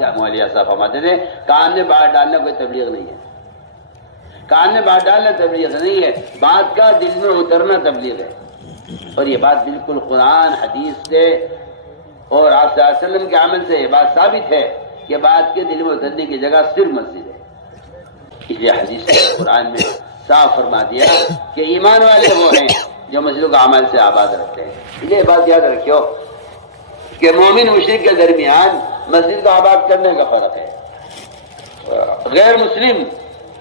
جامع صاحب فرماتے تھے؟ کان میں باہر ڈالنا کوئی تبلیغ نہیں ہے۔ کان میں باہر ڈالنا تبلیغ نہیں ہے، بات کا دل میں اترنا تبلیغ ہے۔ اور یہ بات بالکل قرآن، حدیث سے اور آپ صلی اللہ علیہ وسلم کے عمل سے یہ بات ثابت ہے کہ بات کے دل میں اترنے کی جگہ صرف مسجد ہے۔ اس لیے حدیث سے قرآن میں صاف فرما دیا کہ ایمان والے وہ ہیں جو مسجدوں کا عمل سے آباد رکھتے ہیں۔ اس لیے بات یاد رکھو کہ مومن مشرق کے درمیان مسجد کو آباد کرنے کا فرق ہے۔ غیر مسلم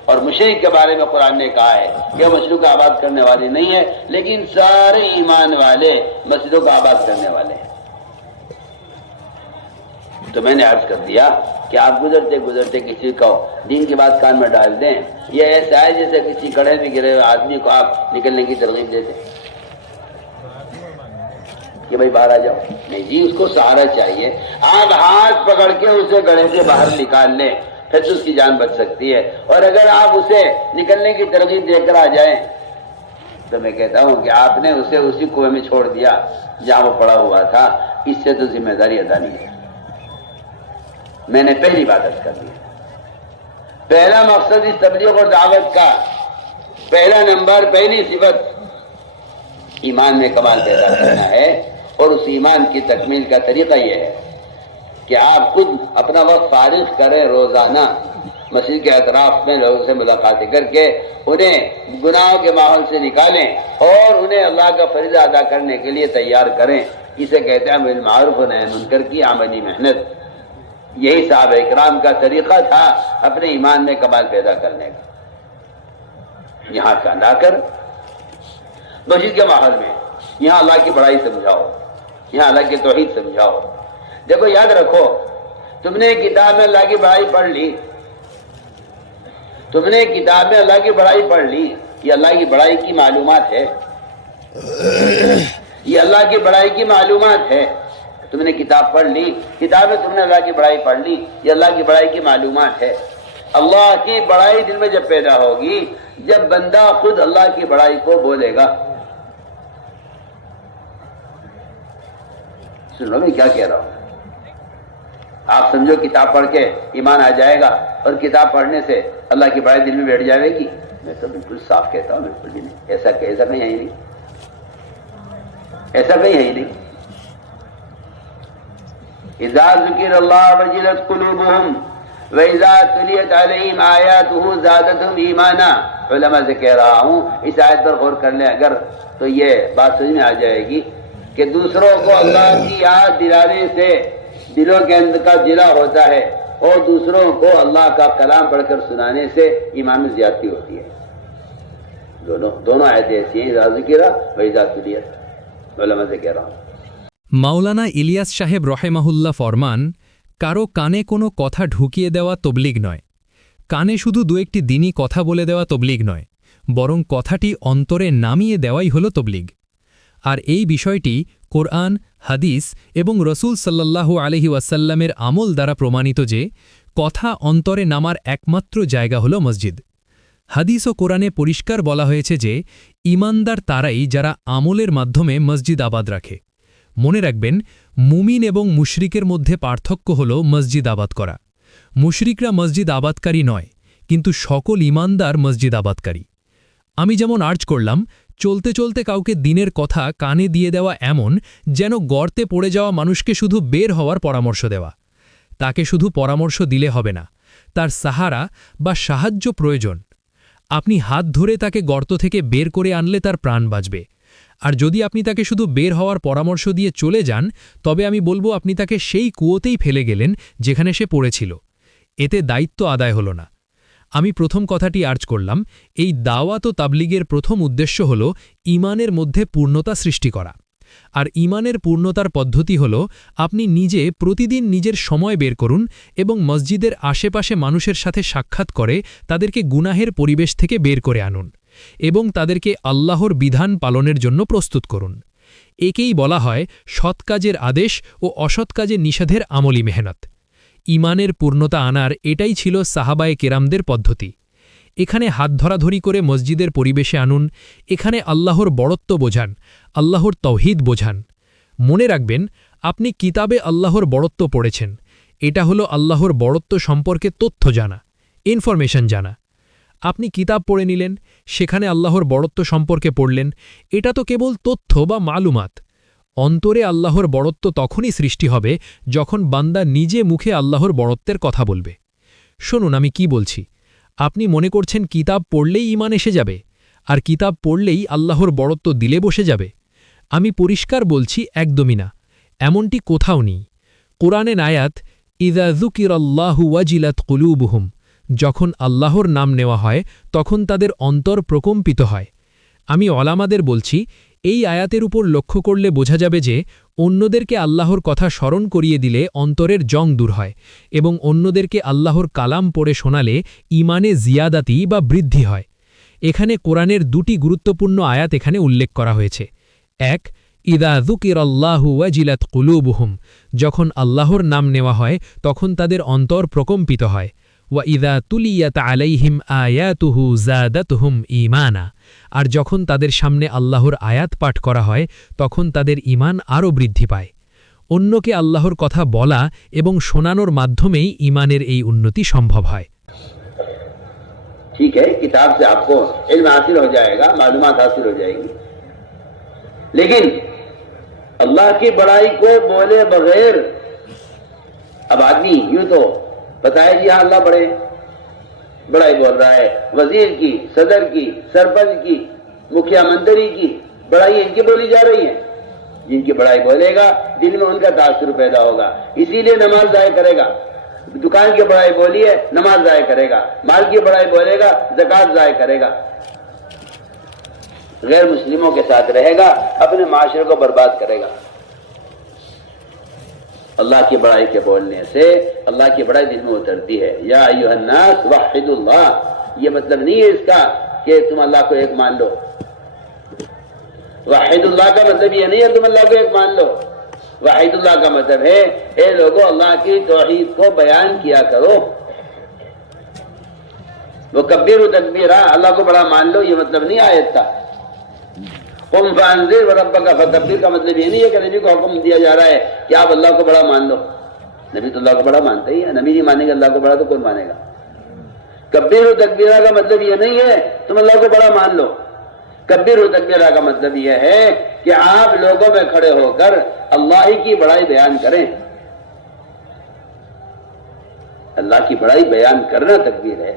اور مشرق کے بارے میں قرآن نے کہا ہے کہ وہ مسجدوں کو آباد کرنے والی نہیں ہے لیکن سارے ایمان والے مسجدوں کو آباد کرنے والے ہیں۔ تو میں نے عرض کر دیا کہ آپ گزرتے گزرتے کسی کو دین کی بات کان میں ڈال دیں، یہ ایسا ہے جیسے کسی کڑے میں گرے ہوئے آدمی کو آپ نکلنے کی ترغیب دے دیں۔ کہ بھائی باہر آ جاؤ۔ نہیں جی اس کو سہارا چاہیے۔ آپ ہاتھ پکڑ کے اسے گڑھے سے باہر نکال لیں، پھر تو اس کی جان بچ سکتی ہے۔ اور اگر آپ اسے نکلنے کی ترغیب دے کر آ جائیں، تو میں کہتا ہوں کہ آپ نے اسے اسی کنویں میں چھوڑ دیا، جہاں وہ پڑا ہوا تھا۔ اس سے تو ذمہ داری ادا نہیں ہے۔ میں نے پہلی بات ارد کر دی۔ پہلا مقصد اس تبلیغ اور دعوت کا، پہلا نمبر، پہلی صفت ایمان میں کمال پیدا کرنا ہے۔ اور اس ایمان کی تکمیل کا طریقہ یہ ہے کہ آپ خود اپنا وقت فارغ کریں، روزانہ مسجد کے اطراف میں لوگوں سے ملاقاتیں کر کے انہیں گناہوں کے ماحول سے نکالیں اور انہیں اللہ کا فریضہ ادا کرنے کے لیے تیار کریں۔ اسے کہتے ہیں بالمعروف نئے منکر کی آمدنی محنت۔ یہی صاحب اکرام کا طریقہ تھا اپنے ایمان میں کمال پیدا کرنے کا۔ یہاں سے لا کر۔ مسجد کے ماحول میں، یہاں اللہ کی بڑائی سمجھاؤ یہاں اللہ کی توحید سمجھاؤ۔ دیکھو، یاد رکھو، تم نے کتاب میں اللہ کی بڑائی پڑھ لی۔ تم نے کتاب میں اللہ کی بڑائی پڑھ لی۔ یہ اللہ کی بڑائی کی معلومات ہے۔ یہ اللہ کی بڑائی کی معلومات ہے۔ تم نے کتاب پڑھ لی۔ کتاب میں تم نے اللہ کی بڑائی پڑھ لی۔ یہ اللہ کی بڑائی کی معلومات ہے۔ اللہ کی بڑائی دل میں جب پیدا ہوگی، جب بندہ خود اللہ کی بڑائی کو بولے گا۔ سن لو میں کیا کہہ رہا ہوں؟ آپ سمجھو کتاب پڑھ کے ایمان آ جائے گا اور کتاب پڑھنے سے اللہ کی بڑائی دل میں بیٹھ جائے گی؟ میں تو بالکل صاف کہتا ہوں، بالکل بھی نہیں۔ ایسا کہ ایسا کہیں ہے ہی نہیں۔ ایسا کہیں ہے ہی نہیں۔ اذا ذکر اللہ وجلت قلوبهم وَإِذَا تُلِيَتْ عَلَيْهِمْ آيَاتُهُ زَادَتْهُمْ ایمَانًا، علماء سے کہہ رہا ہوں، اس آیت پر غور کر لیں۔ اگر تو یہ بات سمجھ میں آ جائے گی कि दूसरों को अल्लाह की याद दिलाने से दिलों के अंदर का जिला होता है और दूसरों को अल्लाह का कलाम पढ़कर सुनाने से ईमान में ज्यादती होती है दोनों दोनों आयतें ऐसी हैं इजा ज़िक्र व इजा तुलियत उलमा से कह रहा हूं মাওলানা ইলিয়াস সাহেব রহেমাহুল্লা ফরমান কারো কানে কোনো কথা ঢুকিয়ে দেওয়া তবলিগ নয় কানে শুধু দু একটি দিনই কথা বলে দেওয়া তবলিগ নয় বরং কথাটি অন্তরে নামিয়ে দেওয়াই হল তবলিগ আর এই বিষয়টি কোরআন, হাদিস এবং রসুল সাল্লাল্লাহু আলহি ওয়াসাল্লামের আমল দ্বারা প্রমাণিত যে কথা অন্তরে নামার একমাত্র জায়গা হল মসজিদ। হাদিস ও কোরআনে পরিষ্কার বলা হয়েছে যে ইমানদার তারাই যারা আমলের মাধ্যমে মসজিদ আবাদ রাখে। মনে রাখবেন, মুমিন এবং মুশরিকের মধ্যে পার্থক্য হল মসজিদ আবাদ করা। মুশরিকরা মসজিদ আবাদকারী নয়, কিন্তু সকল ইমানদার মসজিদ আবাদকারী। আমি যেমন আর্জ করলাম চলতে চলতে কাউকে দিনের কথা কানে দিয়ে দেওয়া এমন যেন গর্তে পড়ে যাওয়া মানুষকে শুধু বের হওয়ার পরামর্শ দেওয়া। তাকে শুধু পরামর্শ দিলে হবে না, তার সাহারা বা সাহায্য প্রয়োজন। আপনি হাত ধরে তাকে গর্ত থেকে বের করে আনলে তার প্রাণ বাঁচবে। আর যদি আপনি তাকে শুধু বের হওয়ার পরামর্শ দিয়ে চলে যান, তবে আমি বলব আপনি তাকে সেই কুয়োতেই ফেলে গেলেন যেখানে সে পড়েছিল। এতে দায়িত্ব আদায় হল না। আমি প্রথম কথাটি আর্জ করলাম, এই দাওয়াত ও তাবলিগের প্রথম উদ্দেশ্য হল ইমানের মধ্যে পূর্ণতা সৃষ্টি করা। আর ইমানের পূর্ণতার পদ্ধতি হল আপনি নিজে প্রতিদিন নিজের সময় বের করুন এবং মসজিদের আশেপাশে মানুষের সাথে সাক্ষাৎ করে তাদেরকে গুনাহের পরিবেশ থেকে বের করে আনুন এবং তাদেরকে আল্লাহর বিধান পালনের জন্য প্রস্তুত করুন। একেই বলা হয় সৎ কাজের আদেশ ও অসৎ কাজের নিষেধের আমলি মেহনত। ইমানের পূর্ণতা আনার এটাই ছিল সাহাবায়ে কেরামদের পদ্ধতি। এখানে হাত ধরাধরি করে মসজিদের পরিবেশে আনুন, এখানে আল্লাহর বড়ত্ব বোঝান, আল্লাহর তৌহিদ বোঝান। মনে রাখবেন, আপনি কিতাবে আল্লাহর বড়ত্ব পড়েছেন, এটা হলো আল্লাহর বড়ত্ব সম্পর্কে তথ্য জানা, ইনফরমেশন জানা। আপনি কিতাব পড়ে নিলেন, সেখানে আল্লাহর বড়ত্ব সম্পর্কে পড়লেন, এটা তো কেবল তথ্য বা মালুমাত। অন্তরে আল্লাহর বড়ত্ব তখনই সৃষ্টি হবে যখন বান্দা নিজে মুখে আল্লাহর বড়ত্বের কথা বলবে। শুনুন, আমি কি বলছি। আপনি মনে করছেন কিতাব পড়লেই ইমান এসে যাবে, আর কিতাব পড়লেই আল্লাহর বড়ত্ব দিলে বসে যাবে। আমি পরিষ্কার বলছি, একদমই না। এমনটি কোথাও নেই। কোরআনে নায়াত ইদা জুকির ওয়াজিলাত কুলুবুহুম যখন আল্লাহর নাম নেওয়া হয়, তখন তাদের অন্তর প্রকম্পিত হয়। আমি অলামাদের বলছি এই আয়াতের উপর লক্ষ্য করলে বোঝা যাবে যে অন্যদেরকে আল্লাহর কথা স্মরণ করিয়ে দিলে অন্তরের জং দূর হয় এবং অন্যদেরকে আল্লাহর কালাম পড়ে শোনালে ইমানে জিয়াদাতি বা বৃদ্ধি হয়। এখানে কোরআনের দুটি গুরুত্বপূর্ণ আয়াত এখানে উল্লেখ করা হয়েছে। এক, ইদা জুকির আল্লাহু ওয়াজিলাত কুলুবুহুম। যখন আল্লাহর নাম নেওয়া হয়, তখন তাদের অন্তর প্রকম্পিত হয়। ওয়া ইদা তুলিয়াত আলাইহিম আয়াতুহু জাদাতুহুম ইমানা আর যখন তাদের সামনে আল্লাহর আয়াত পাঠ করা হয় তখন তাদের ইমান আরও বৃদ্ধি পায় অন্যকে আল্লাহর কথা বলা এবং শোনানোর মাধ্যমেই ইমানের এই উন্নতি সম্ভব হয় ठीक है किताब से आपको इल्म हासिल हो जाएगा मालूमात हासिल हो जाएगी लेकिन अल्लाह की बड़ाई को बोले बगैर अब आदमी यूं तो بتایا جی ہاں اللہ بڑے بڑائی بول رہا ہے، وزیر کی، صدر کی، سرپنچ کی، مکھیا منتری کی بڑائی ان کی بولی جا رہی ہے۔ جن کی بڑائی بولے گا، جن میں ان کا تاثر پیدا ہوگا۔ اسی لیے نماز ضائع کرے گا۔ دکان کی بڑائی بولی ہے، نماز ضائع کرے گا۔ مال کی بڑائی بولے گا، زکات ضائع کرے گا۔ غیر مسلموں کے ساتھ رہے گا، اپنے معاشرے کو برباد کرے گا۔ اللہ کی بڑائی کے بولنے سے اللہ کی بڑائی دل میں اترتی ہے۔ یا الناس وحد اللہ۔ یہ مطلب نہیں ہے اس کا کہ تم اللہ کو ایک مان لو۔ واحد اللہ کا مطلب یہ نہیں ہے تم اللہ کو ایک مان لو۔ واحد اللہ کا مطلب ہے، اے لوگوں اللہ کی توحید کو بیان کیا کرو۔ وہ کبیر و تکبیرہ اللہ کو بڑا مان لو، یہ مطلب نہیں آیت کا۔ قم فانذر رب کا فتبیر کا مطلب یہ نہیں ہے کہ نبی کو حکم دیا جا رہا ہے کہ آپ اللہ کو بڑا مان لو۔ نبی تو اللہ کو بڑا مانتا ہی ہے، نبی نہیں مانے گا اللہ کو بڑا تو کون مانے گا؟ کبیر و تکبیرہ کا مطلب یہ نہیں ہے، تم اللہ کو بڑا مان لو۔ کبیر و تکبیرہ کا مطلب یہ ہے کہ آپ لوگوں میں کھڑے ہو کر اللہ ہی کی بڑائی بیان کریں۔ اللہ کی بڑائی بیان کرنا تکبیر ہے۔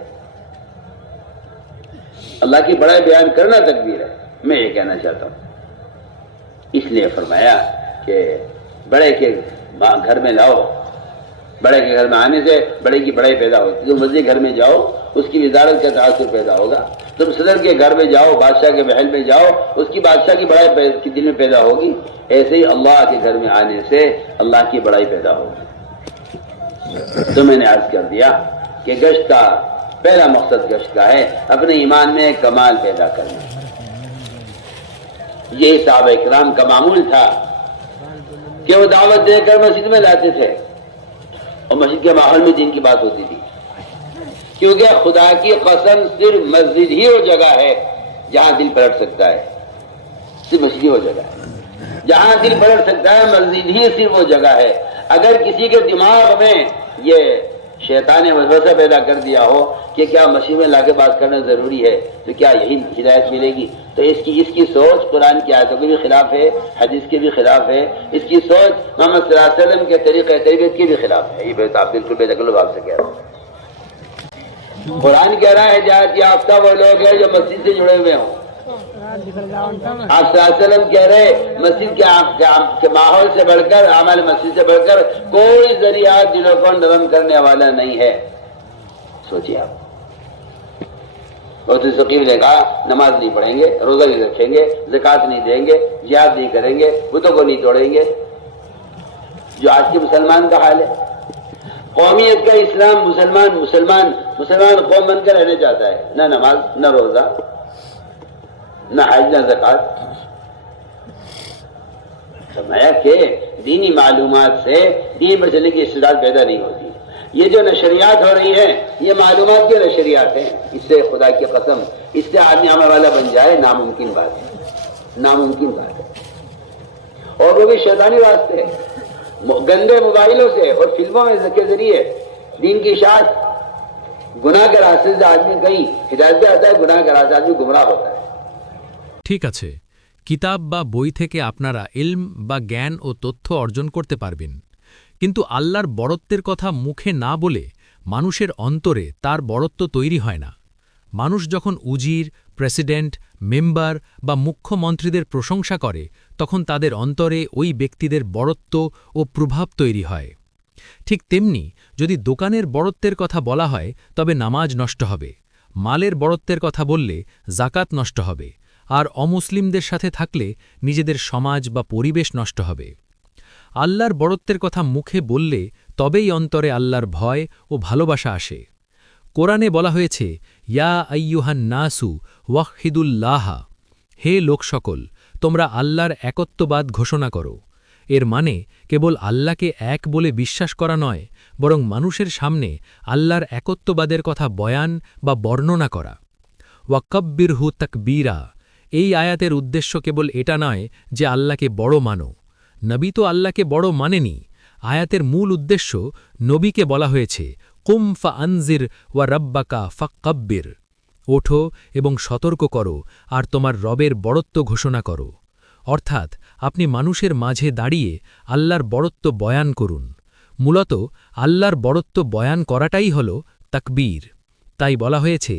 اللہ کی بڑائی بیان کرنا تکبیر میں یہ کہنا چاہتا ہوں۔ اس لیے فرمایا کہ بڑے کے گھر میں لاؤ بڑے کے گھر میں آنے سے بڑے کی بڑائی پیدا ہوتی تم مسجد گھر میں جاؤ، اس کی وزارت کا تاثر پیدا ہوگا۔ تم صدر کے گھر میں جاؤ، بادشاہ کے محل میں جاؤ، اس کی بادشاہ کی بڑائی کی دل میں پیدا ہوگی۔ ایسے ہی اللہ کے گھر میں آنے سے اللہ کی بڑائی پیدا ہوگی۔ تو میں نے عرض کر دیا کہ گشت کا پہلا مقصد گشت کا ہے اپنے ایمان میں کمال پیدا کرنا۔ یہ صحابہ اکرام کا معمول تھا کہ وہ دعوت دے کر مسجد میں لاتے تھے اور مسجد کے ماحول میں دین کی بات ہوتی تھی۔ کیونکہ خدا کی قسم صرف مسجد ہی وہ جگہ ہے جہاں دل پلٹ سکتا ہے۔ صرف مسجد ہی وہ جگہ ہے۔ جہاں دل پلٹ سکتا ہے، مسجد ہی صرف وہ جگہ ہے۔ اگر کسی کے دماغ میں یہ شیطان نے وسوسہ پیدا کر دیا ہو کہ کیا مسیح میں لا کے بات کرنا ضروری ہے، تو کیا یہی ہدایت ملے گی؟ تو اس کی اس کی سوچ قرآن کی آیتوں کے بھی خلاف ہے، حدیث کے بھی خلاف ہے، اس کی سوچ محمد صلی اللہ علیہ وسلم کے طریقۂ تربیت کے بھی خلاف ہے۔ یہ آپ بالکل بے دخل آپ سے کہہ رہا ہوں قرآن کہہ رہا ہے، جہاں یافتہ وہ لوگ ہیں جو مسجد سے جڑے ہوئے ہوں۔ آپ وسلم کہہ رہے مسجد کے ماحول سے بڑھ کر، عمل مسجد سے بڑھ کر، کوئی ذریعہ جنہوں کو نرم کرنے والا نہیں ہے۔ سوچیے آپ۔ بہت ثقیب نے کہا، نماز نہیں پڑھیں گے، روزہ نہیں رکھیں گے زکات نہیں دیں گے، یاد نہیں کریں گے، بتوں کو نہیں توڑیں گے۔ جو آج کے مسلمان کا حال ہے۔ قومیت کا اسلام مسلمان مسلمان مسلمان قوم بن کر رہنے جاتا ہے۔ نہ نماز، نہ روزہ۔ ما حج زكاة فرمایا کہ دینی معلومات سے دین پر چلنے کی استداد پیدا نہیں ہوتی۔ یہ جو نشریات ہو رہی ہیں، یہ معلومات کی نشریات ہیں۔ اس سے خدا کی قسم، اس سے آدمی آنے والا بن جائے، ناممکن بات ہے۔ ناممکن بات ہے۔ اور وہ بھی شیطانی راستے گندے موبائلوں سے اور فلموں میں کے ذریعے۔ دین کی شاخ گناہ کے راستے سے آدمی کہیں ہدایت آتا ہے، گناہ کے راستے آدمی گمراہ ہوتا ہے۔ ঠিক আছে, কিতাব বা বই থেকে আপনারা ইলম বা জ্ঞান ও তথ্য অর্জন করতে পারবেন। কিন্তু আল্লাহর বড়ত্বের কথা মুখে না বলে মানুষের অন্তরে তার বড়ত্ব তৈরি হয় না। মানুষ যখন উজির, প্রেসিডেন্ট, মেম্বার বা মুখ্যমন্ত্রীদের প্রশংসা করে, তখন তাদের অন্তরে ওই ব্যক্তিদের বড়ত্ব ও প্রভাব তৈরি হয়। ঠিক তেমনি যদি দোকানের বড়ত্বের কথা বলা হয়, তবে নামাজ নষ্ট হবে। মালের বড়ত্বের কথা বললে জাকাত নষ্ট হবে। আর অমুসলিমদের সাথে থাকলে নিজেদের সমাজ বা পরিবেশ নষ্ট হবে। আল্লাহর বড়ত্বের কথা মুখে বললে তবেই অন্তরে আল্লাহর ভয় ও ভালোবাসা আসে। কোরআনে বলা হয়েছে, ইয়া আইয়ুহান নাসু ওয়াহিদুল্লাহা হে লোক সকল তোমরা আল্লাহর একত্ববাদ ঘোষণা করো। এর মানে কেবল আল্লাহকে এক বলে বিশ্বাস করা নয়, বরং মানুষের সামনে আল্লাহর একত্ববাদের কথা বয়ান বা বর্ণনা করা। ওয়াকব্বির হু তাকবীরা এই আয়াতের উদ্দেশ্য কেবল এটা নয় যে আল্লাহকে বড় মানো। নবী তো আল্লাহকে বড় মানেনি। আয়াতের মূল উদ্দেশ্য নবীকে বলা হয়েছে, কুম ফা আনজির ওয়া রব্বাকা ফাক্কাব্বির। ওঠো এবং সতর্ক করো আর তোমার রবের বড়ত্ব ঘোষণা করো। অর্থাৎ আপনি মানুষের মাঝে দাঁড়িয়ে আল্লাহর বড়ত্ব বয়ান করুন। মূলত আল্লাহর বড়ত্ব বয়ান করাটাই হল তাকবীর। তাই বলা হয়েছে,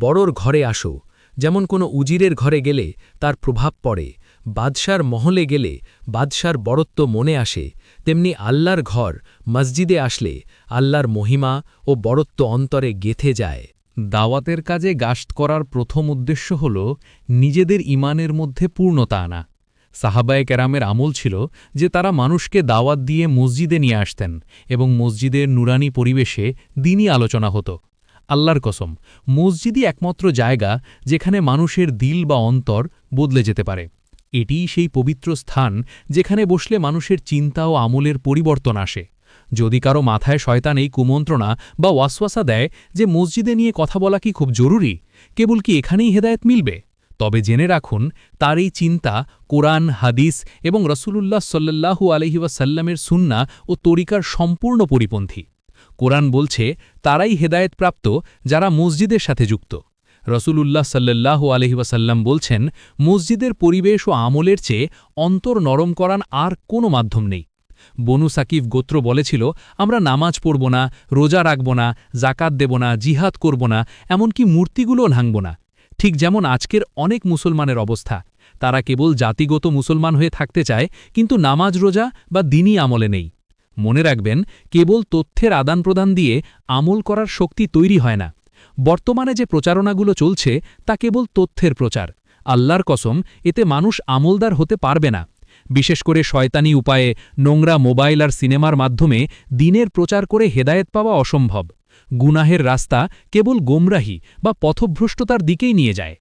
বড়র ঘরে আসো যেমন কোনো উজিরের ঘরে গেলে তার প্রভাব পড়ে, বাদশার মহলে গেলে বাদশার বড়ত্ব মনে আসে, তেমনি আল্লাহর ঘর মসজিদে আসলে আল্লাহর মহিমা ও বড়ত্ব অন্তরে গেথে যায়। দাওয়াতের কাজে গাস্ত করার প্রথম উদ্দেশ্য হল নিজেদের ইমানের মধ্যে পূর্ণতা আনা। সাহাবায় কেরামের আমল ছিল যে তারা মানুষকে দাওয়াত দিয়ে মসজিদে নিয়ে আসতেন এবং মসজিদের নুরানি পরিবেশে দিনই আলোচনা হতো। আল্লাহর কসম, মসজিদই একমাত্র জায়গা যেখানে মানুষের দিল বা অন্তর বদলে যেতে পারে। এটিই সেই পবিত্র স্থান যেখানে বসলে মানুষের চিন্তা ও আমলের পরিবর্তন আসে। যদি কারও মাথায় শয়তান এই কুমন্ত্রণা বা ওয়াসওয়াসা দেয় যে মসজিদে নিয়ে কথা বলা কি খুব জরুরি, কেবল কি এখানেই হেদায়েত মিলবে? তবে জেনে রাখুন, তার এই চিন্তা কোরআন, হাদিস এবং রসুলুল্লাহ সাল্লাহু আলহিউসাল্লামের সুন্না ও তরিকার সম্পূর্ণ পরিপন্থী। কোরআন বলছে, তারাই হেদায়েতপ্রাপ্ত যারা মসজিদের সাথে যুক্ত। রসুলুল্লাহ সাল্লাহু আলহিউসাল্লাম বলছেন, মসজিদের পরিবেশ ও আমলের চেয়ে অন্তর নরম করান আর কোনো মাধ্যম নেই। বনু সাকিব গোত্র বলেছিল, আমরা নামাজ পড়ব না, রোজা রাখব না জাকাত দেব না, জিহাদ করব না, এমনকি মূর্তিগুলোও ভাঙব না। ঠিক যেমন আজকের অনেক মুসলমানের অবস্থা। তারা কেবল জাতিগত মুসলমান হয়ে থাকতে চায়, কিন্তু নামাজ রোজা বা দিনই আমলে নেই। মনে রাখবেন কেবল তথ্যের আদান প্রদান দিয়ে আমল করার শক্তি তৈরি হয় না বর্তমানে যে প্রচারণাগুলো চলছে তা কেবল তথ্যের প্রচার আল্লাহর কসম এতে মানুষ আমলদার হতে পারবে না বিশেষ করে শয়তানি উপায়ে নোংরা মোবাইল আর সিনেমার মাধ্যমে দিনের প্রচার করে হেদায়েত পাওয়া অসম্ভব গুনাহের রাস্তা কেবল গোমরাহি বা পথভ্রষ্টতার দিকেই নিয়ে যায়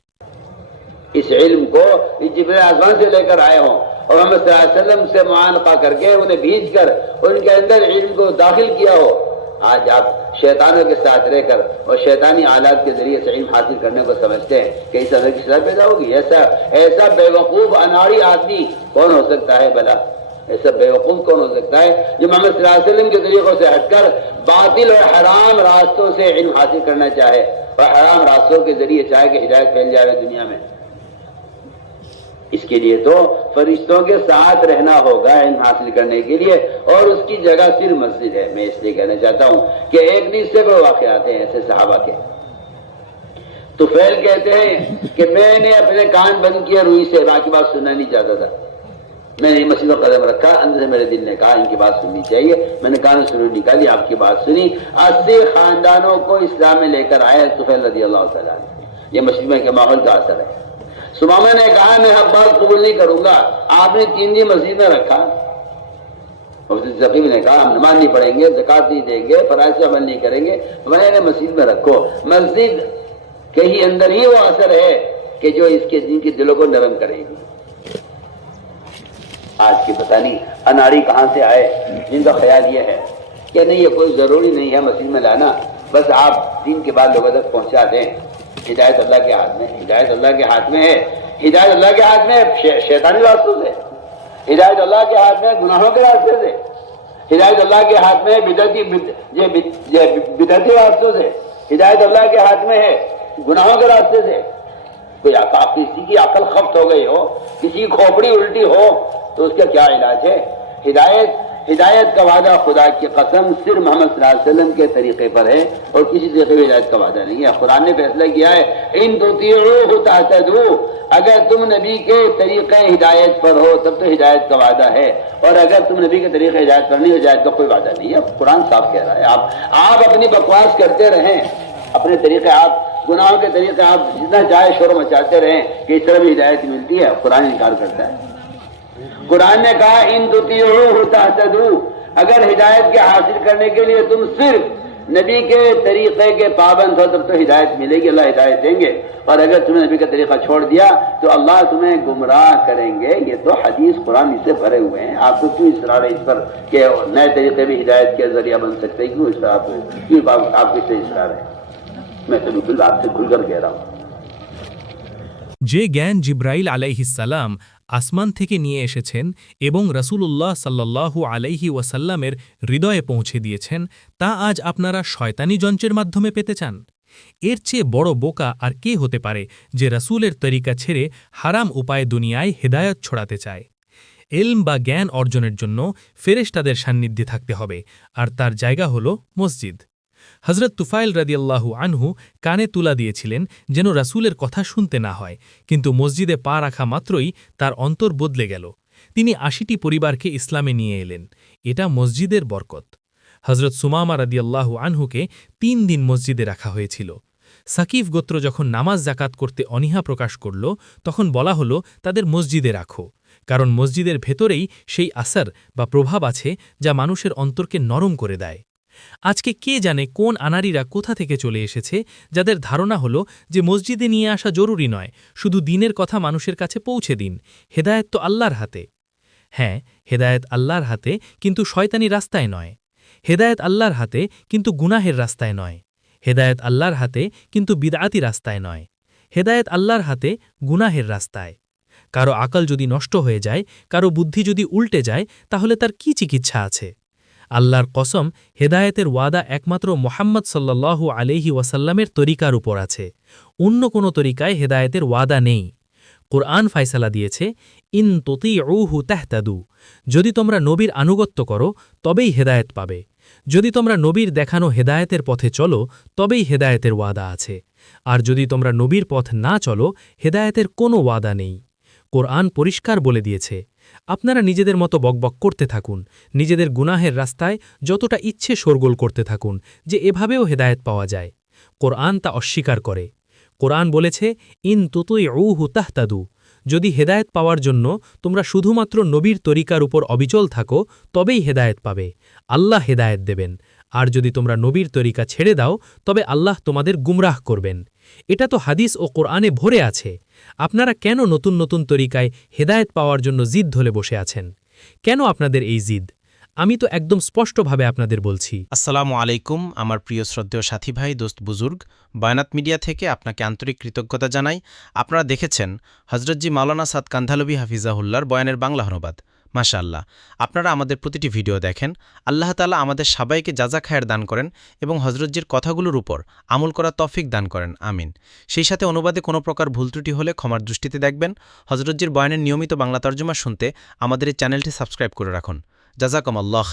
इस इल्म को इस जिब्र आसमान से लेकर आए हों اور محمد صلی اللہ علیہ وسلم سے معانقہ کر کے انہیں بھیج کر ان کے اندر علم کو داخل کیا ہو۔ آج آپ شیطانوں کے ساتھ رہ کر اور شیطانی آلات کے ذریعے سے علم حاصل کرنے کو سمجھتے ہیں کہ اس اندر کی سزا پیدا ہوگی۔ ایسا ایسا بیوقوف اناڑی آدمی کون ہو سکتا ہے بلا ایسا بیوقوف کون ہو سکتا ہے جو محمد صلی اللہ علیہ وسلم کے طریقوں سے ہٹ کر باطل اور حرام راستوں سے علم حاصل کرنا چاہے اور حرام راستوں کے ذریعے چاہے کہ ہدایت پھیل جائے دنیا میں۔ اس کے لیے تو فرشتوں کے ساتھ رہنا ہوگا ان حاصل کرنے کے لیے، اور اس کی جگہ صرف مسجد ہے۔ میں اس لیے کہنا چاہتا ہوں کہ ایک نہیں سے واقعات ہیں ایسے صحابہ کے۔ تو فیل کہتے ہیں کہ میں نے اپنے کان بند کیا روئی سے، باقی بات سننا نہیں چاہتا تھا۔ میں نے مسجد قدم رکھا، اندر سے میرے دل نے کہا ان کی بات سننی چاہیے۔ میں نے کان سرو نکالی، آپ کی بات سنی۔ اسی خاندانوں کو اسلام میں لے کر آئے تو رضی اللہ تعالیٰ یہ مسلمہ کے ماحول کا اثر ہے۔ سمامہ نے کہا میں ہر بار قبول نہیں کروں گا۔ آپ نے تین دن مسجد میں رکھا۔ زخیم نے کہا ہم نماز نہیں پڑھیں گے، زکات نہیں دیں گے، فرائض عمل نہیں کریں گے۔ میں نے مسجد میں رکھو۔ مسجد کے ہی اندر ہی وہ اثر ہے کہ جو اس کے دن کے دلوں کو نرم کرے گی۔ آج کی پتہ نہیں اناڑی کہاں سے آئے، جن کا خیال یہ ہے کہ نہیں، یہ کوئی ضروری نہیں ہے مسجد میں لانا۔ بس آپ دن کے بعد لوگوں تک پہنچا دیں۔ ہدایت اللہ کے ہاتھ میں، ہدایت اللہ کے ہاتھ میں ہے۔ ہدایت اللہ کے ہاتھ میں شیطانی راستوں سے۔ ہدایت اللہ کے ہاتھ میں گناہوں کے راستے سے۔ ہدایت اللہ کے ہاتھ میں بدتی بدرتی راستوں سے۔ ہدایت اللہ کے ہاتھ میں ہے گناہوں کے راستے سے۔ کوئی کسی کی عقل خفت ہو گئی ہو، کسی کی کھوپڑی الٹی ہو، تو اس کا کیا علاج ہے؟ ہدایت ہدایت کا وعدہ خدا کی قسم صرف محمد صلی اللہ علیہ وسلم کے طریقے پر ہے اور کسی طریقے میں ہدایت کا وعدہ نہیں ہے۔ قرآن نے فیصلہ کیا ہے، ان تطیعوه اگر تم نبی کے طریقے ہدایت پر ہو، تب تو ہدایت کا وعدہ ہے۔ اور اگر تم نبی کے طریقے ہدایت پر نہیں ہدایت کا کوئی وعدہ نہیں ہے۔ قرآن صاف کہہ رہا ہے۔ آپ آپ اپنی بکواس کرتے رہیں۔ اپنے طریقے، آپ گناہوں کے طریقے، آپ جتنا چاہے شور مچاتے رہیں کہ اس طرح بھی ہدایت ملتی ہے۔ قرآن انکار کرتا ہے۔ قرآن نے کہا، ان تحتدو اگر ہدایت کے حاصل کرنے کے لیے تم صرف نبی کے طریقے کے پابند ہو، تب تو ہدایت ملے گی، اللہ ہدایت دیں گے۔ اور اگر تم نے نبی کا طریقہ چھوڑ دیا، تو اللہ تمہیں گمراہ کریں گے۔ یہ تو حدیث قرآن اس سے بھرے ہوئے ہیں۔ آپ کو کیوں اصرار ہے اس پر کہ نئے طریقے بھی ہدایت کے ذریعہ بن سکتے کیوں اس طرح کو کیوں آپ سے اصرار ہے؟ میں تو بالکل آپ سے کھل کر کہہ رہا ہوں۔ جے گین جبرائیل علیہ السلام আসমান থেকে নিয়ে এসেছেন এবং রসুলুল্লাহ সাল্লাল্লাহু আলাইহি ওয়াসাল্লামের হৃদয়ে পৌঁছে দিয়েছেন, তা আজ আপনারা শয়তানি যন্ত্রের মাধ্যমে পেতে চান। এর চেয়ে বড় বোকা আর কে হতে পারে যে রসুলের তরিকা ছেড়ে হারাম উপায়ে দুনিয়ায় হেদায়ত ছড়াতে চায়? এলম বা জ্ঞান অর্জনের জন্য ফেরেশতাদের সান্নিধ্যে থাকতে হবে, আর তার জায়গা হল মসজিদ। হজরত তুফাইল রাদিয়াল্লাহু আনহু কানে তুলা দিয়েছিলেন যেন রাসুলের কথা শুনতে না হয়, কিন্তু মসজিদে পা রাখা মাত্রই তার অন্তর বদলে গেল। তিনি আশিটি পরিবারকে ইসলামে নিয়ে এলেন। এটা মসজিদের বরকত। হজরত সুমামা রাদিয়াল্লাহু আনহুকে তিন দিন মসজিদে রাখা হয়েছিল। সাকিফ গোত্র যখন নামাজ জাকাত করতে অনীহা প্রকাশ করল, তখন বলা হল, তাদের মসজিদে রাখো। কারণ মসজিদের ভেতরেই সেই আসার বা প্রভাব আছে যা মানুষের অন্তরকে নরম করে দেয়। আজকে কে জানে কোন আনারীরা কোথা থেকে চলে এসেছে, যাদের ধারণা হলো যে মসজিদে নিয়ে আসা জরুরি নয়, শুধু দিনের কথা মানুষের কাছে পৌঁছে দিন, হেদায়েত তো আল্লাহর হাতে। হ্যাঁ হেদায়েত আল্লাহর হাতে, কিন্তু শয়তানি রাস্তায় নয়। হেদায়েত আল্লাহর হাতে, কিন্তু গুনাহের রাস্তায় নয়। হেদায়েত আল্লাহর হাতে, কিন্তু বিদআতি রাস্তায় নয়। হেদায়েত আল্লাহর হাতে, গুনাহের রাস্তায়। কারও আকল যদি নষ্ট হয়ে যায়, কারও বুদ্ধি যদি উল্টে যায়, তাহলে তার কি চিকিৎসা আছে? আল্লাহর কসম, হেদায়েতের ওয়াদা একমাত্র মোহাম্মদ সাল্লাল্লাহু আলহি ওয়াসাল্লামের তরিকার উপর আছে। অন্য কোনো তরিকায় হেদায়েতের ওয়াদা নেই। কোরআন ফায়সালা দিয়েছে, ইন ততি ঔহু তাহতাদু। যদি তোমরা নবীর আনুগত্য করো, তবেই হেদায়েত পাবে। যদি তোমরা নবীর দেখানো হেদায়েতের পথে চলো, তবেই হেদায়েতের ওয়াদা আছে। আর যদি তোমরা নবীর পথ না চলো, হেদায়েতের কোনো ওয়াদা নেই। কোরআন পরিষ্কার বলে দিয়েছে আপনারা নিজেদের মতো বকবক করতে থাকুন। নিজেদের গুনাহের রাস্তায় যতটা ইচ্ছে শোরগোল করতে থাকুন, যে এভাবেও হেদায়েত পাওয়া যায়। কোরআন তা অস্বীকার করে। কোরআন বলেছে, ইন তুতুই ঔহু তাহতাদু। যদি হেদায়েত পাওয়ার জন্য তোমরা শুধুমাত্র নবীর তরিকার উপর অবিচল থাকো, তবেই হেদায়েত পাবে। আল্লাহ হেদায়েত দেবেন। আর যদি তোমরা নবীর তরিকা ছেড়ে দাও, তবে আল্লাহ তোমাদের গুমরাহ করবেন। এটা তো হাদিস ও কোরআনে ভরে আছে। আপনারা কেন নতুন নতুন তরিকায় হেদায়েত পাওয়ার জন্য জিদ ধরে বসে আছেন? কেন আপনাদের এই জিদ? আমি তো একদম স্পষ্টভাবে আপনাদের বলছি। আসসালামু আলাইকুম, আমার প্রিয় শ্রদ্ধেয় সাথী ভাই, দোস্ত বুজুর্গ। বায়নাত মিডিয়া থেকে আপনাকে আন্তরিক কৃতজ্ঞতা জানাই। আপনারা দেখেছেন হজরতজি মাওলানা সাদ কান্ধালবি হাফিজাহুল্লার বয়ানের বাংলা অনুবাদ। মাশা আল্লাহ আপনারা আমাদের প্রতিটি ভিডিও দেখেন, আল্লাহ তালা আমাদের সবাইকে যাজা খায়ের দান করেন এবং হজরতজির কথাগুলোর উপর আমল করা তফিক দান করেন, আমিন। সেই সাথে অনুবাদে কোনো প্রকার ভুল ত্রুটি হলে ক্ষমার দৃষ্টিতে দেখবেন হজরতজির বয়ানের নিয়মিত বাংলা তর্জমা শুনতে আমাদের এই চ্যানেলটি সাবস্ক্রাইব করে রাখুন। জাজাকম আল্লাহ